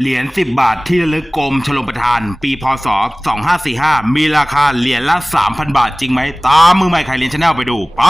เหรียญ 10 บาทที่ระลึกกรมชลประทาน ปีพศ 2545 มีราคาเหรียญละ 3,000 บาทจริงไหม ตามมือใหม่ไข่เหรียญชาแนลไปดูไป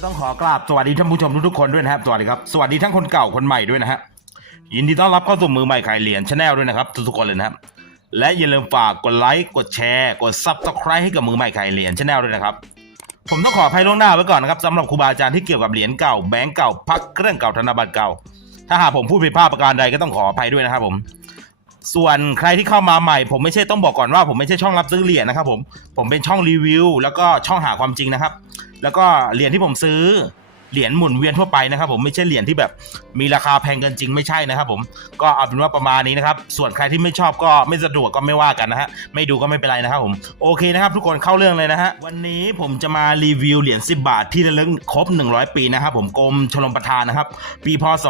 ก็ต้องขอกราบสวัสดีท่านผู้ชมทุกๆคนด้วยนะครับ สวัสดีครับ สวัสดีทั้งคนเก่าคนใหม่ด้วยนะฮะ ยินดีต้อนรับเข้าสู่มือใหม่ขายเหรียญชาแนลด้วยนะครับทุกๆคนเลยนะครับ และอย่าลืมฝากกดไลค์ กดแชร์ กดซับสไครต์ให้กับมือใหม่ขายเหรียญชาแนลด้วยนะครับ ผมต้องขออภัยล่วงหน้าไว้ก่อนนะครับสำหรับครูบาอาจารย์ที่เกี่ยวกับเหรียญเก่าแบงก์เก่าพักเครื่องเก่าธนบัตรเก่า ถ้าหากผมพูดผิดพลาดประการใดก็ต้องขออภัยด้วยนะครับผมส่วนใครที่เข้ามาใหม่ ผมไม่ใช่ต้องบอกก่อนว่าผมไม่ใช่ช่องรับซื้อเหรียญนะครับผมผมเป็นช่องรีวิวแล้วก็ช่องหาความจริงนะครับ แล้วก็เหรียญที่ผมซื้อ เหรียญหมุนเวียนทั่วไปนะครับผมไม่ใช่เหรียญที่แบบมีราคาแพงเกินจริงไม่ใช่นะครับผมก็เอาเป็นว่าประมาณนี้นะครับส่วนใครที่ไม่ชอบก็ไม่สะดวกก็ไม่ว่ากันนะฮะไม่ดูก็ไม่เป็นไรนะครับผมโอเคนะครับทุกคนเข้าเรื่องเลยนะฮะวันนี้ผมจะมารีวิวเหรียญ10 บาทที่ระลึกครบ 100 ปีนะครับผมกรมชลประทานนะครับปีพศ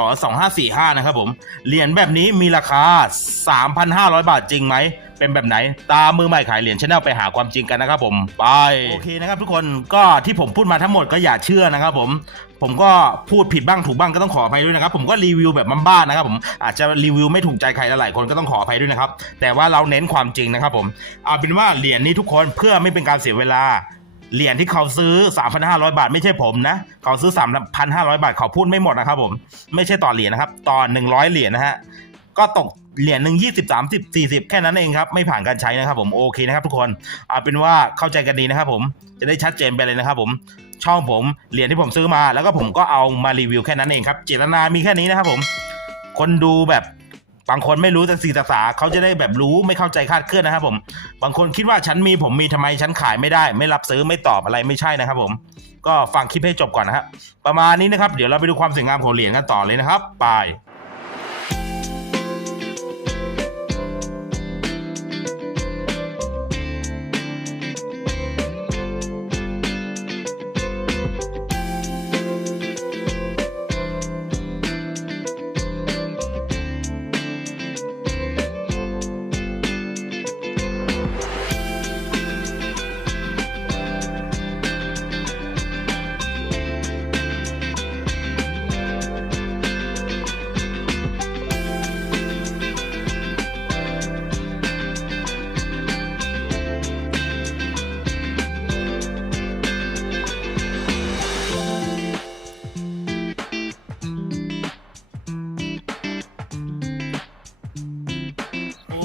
2545 นะครับผมเหรียญแบบนี้มีราคา 3,500 บาทจริงไหมเป็นแบบไหน ตามมือใหม่ขายเหรียญชาแนลไปหาความจริงกันนะครับผม ไป โอเคนะครับทุกคนก็ที่ผมพูดมาทั้งหมดก็อย่าเชื่อนะครับผม ผมก็พูดผิดบ้างถูกบ้างก็ต้องขออภัยด้วยนะครับ ผมก็รีวิวแบบบ้านๆนะครับผมอาจจะรีวิวไม่ถูกใจใครหลายๆคนก็ต้องขออภัยด้วยนะครับ แต่ว่าเราเน้นความจริงนะครับผมเอาเป็นว่าเหรียญนี้ทุกคนเพื่อไม่เป็นการเสียเวลาเหรียญที่เขาซื้อ 3,500 บาท ไม่ใช่ผมนะ เขาซื้อ 3,500 บาทเขาพูดไม่หมดนะครับผม ไม่ใช่ต่อเหรียญนะครับ ต่อ 100 เหรียญนะฮะ ก็ตกเหรียญหนึ่งยี่สิบสามสิบสี่สิบแค่นั้นเองครับ ไม่ผ่านการใช้นะครับผมโอเคนะครับทุกคนเอาเป็นว่าเข้าใจกันดีนะครับผมจะได้ชัดเจนไปเลยนะครับผมช่องผมเหรียญที่ผมซื้อมา แล้วก็ผมก็เอามารีวิวแค่นั้นเองครับเจตนามีแค่นี้นะครับผมคนดูแบบบางคนไม่รู้แต่สีภาษาเขาจะได้แบบรู้ไม่เข้าใจคาดเคลื่อนนะครับผม บางคนคิดว่าฉันมีผมมีทำไมฉันขายไม่ได้ ไม่รับซื้อไม่ตอบอะไรไม่ใช่นะครับ ผม ก็ฟังคลิปให้จบก่อนนะครับประมาณนี้นะครับ เดี๋ยวเราไปดูความสวยงามของเหรียญกันต่อเลยนะครับไป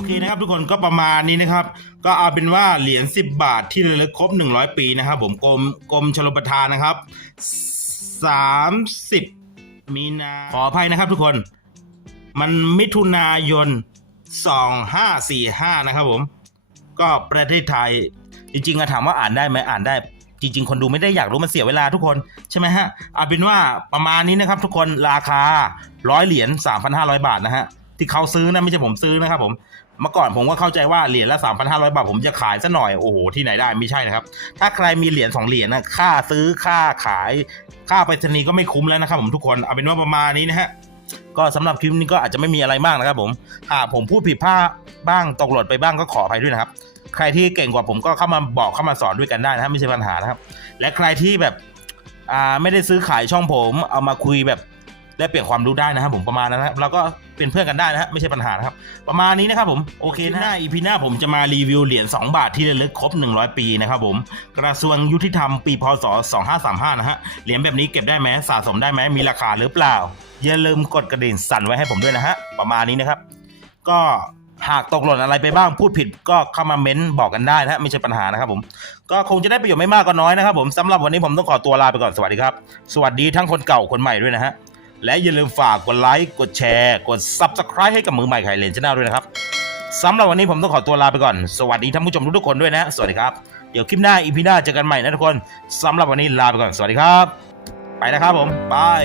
โอเคนะครับทุกคนก็ประมาณนี้นะครับ ก็เอาเป็นว่าเหรียญ10 บาทที่ระลึกครบ 100 ปีนะครับ ผมกรมกรมชลประทานนะครับ 30 มีนาขออภัยนะครับทุกคน มันมิถุนายน 2545 นะครับผม ก็ประเทศไทย จริงๆอะถามว่าอ่านได้ไหมอ่านได้จริง ๆ คนดูไม่ได้อยากรู้มันเสียเวลาทุกคนใช่ไหมฮะเอาเป็นว่าประมาณนี้นะครับ ทุกคนราคาร้อยเหรียญ3,500 บาทนะฮะ ที่เขาซื้อนะไม่ใช่ผมซื้อนะครับผมเมื่อก่อนผมก็เข้าใจว่าเหรียญละ 3,500 บาท ผมจะขายซะหน่อยโอ้โหที่ไหนได้ไม่ใช่นะครับ ถ้าใครมีเหรียญสองเหรียญนะค่าซื้อค่าขาย ค่าไปรษณีย์ก็ไม่คุ้มแล้วนะครับผมทุกคนเอาเป็นว่าประมาณนี้นะฮะก็สำหรับคลิปนี้ก็อาจจะไม่มีอะไรมากนะครับผมหากผมพูดผิดพลาดบ้างตกหล่นไปบ้างก็ขออภัยด้วยนะครับ ใครที่เก่งกว่าผมก็เข้ามาบอกเข้ามาสอนด้วยกันได้นะครับไม่ใช่ปัญหานะครับ และใครที่แบบอ่าไม่ได้ซื้อขายช่องผมเอามาคุยแบบได้เปลี่ยนความรู้ได้นะครับผมประมาณนั้นนะเราก็ เป็นเพื่อนกันได้นะฮะไม่ใช่ปัญหานะครับ ประมาณนี้นะครับผมโอเคนะอีพีหน้าผมจะมารีวิวเหรียญ2 บาทที่ระลึกครบ 100 ปีนะครับผมกระทรวงยุติธรรมปีพศ 2535 นะฮะเหรียญแบบนี้เก็บได้ไหมสะสมได้ไหมมีราคาหรือเปล่า อย่าลืมกดกระดิ่งสั่นไว้ให้ผมด้วยนะฮะประมาณนี้นะครับ ก็หากตกหล่นอะไรไปบ้างพูดผิดก็เข้ามาเม้นบอกกันได้นะฮะไม่ใช่ปัญหานะครับผมก็คงจะได้ประโยชน์ไม่มากก็น้อยนะครับผมสำหรับวันนี้ผมต้องขอตัวลาไปก่อนสวัสดีครับ สวัสดีทั้งคนเก่าคนใหม่ด้วยนะฮะ และอย่าลืมฝากกดไลค์กดแชร์ กด Subscribe ให้กับมือใหม่ไข่เลนชาแนลด้วยนะครับสำหรับวันนี้ผมต้องขอตัวลาไปก่อน สวัสดีท่านผู้ชมทุกๆคนด้วยนะฮะสวัสดีครับ เดี๋ยวคลิปหน้าอีพีหน้าเจอกันใหม่นะทุกคนสำหรับวันนี้ลาไปก่อน สวัสดีครับ ไปนะครับผมบาย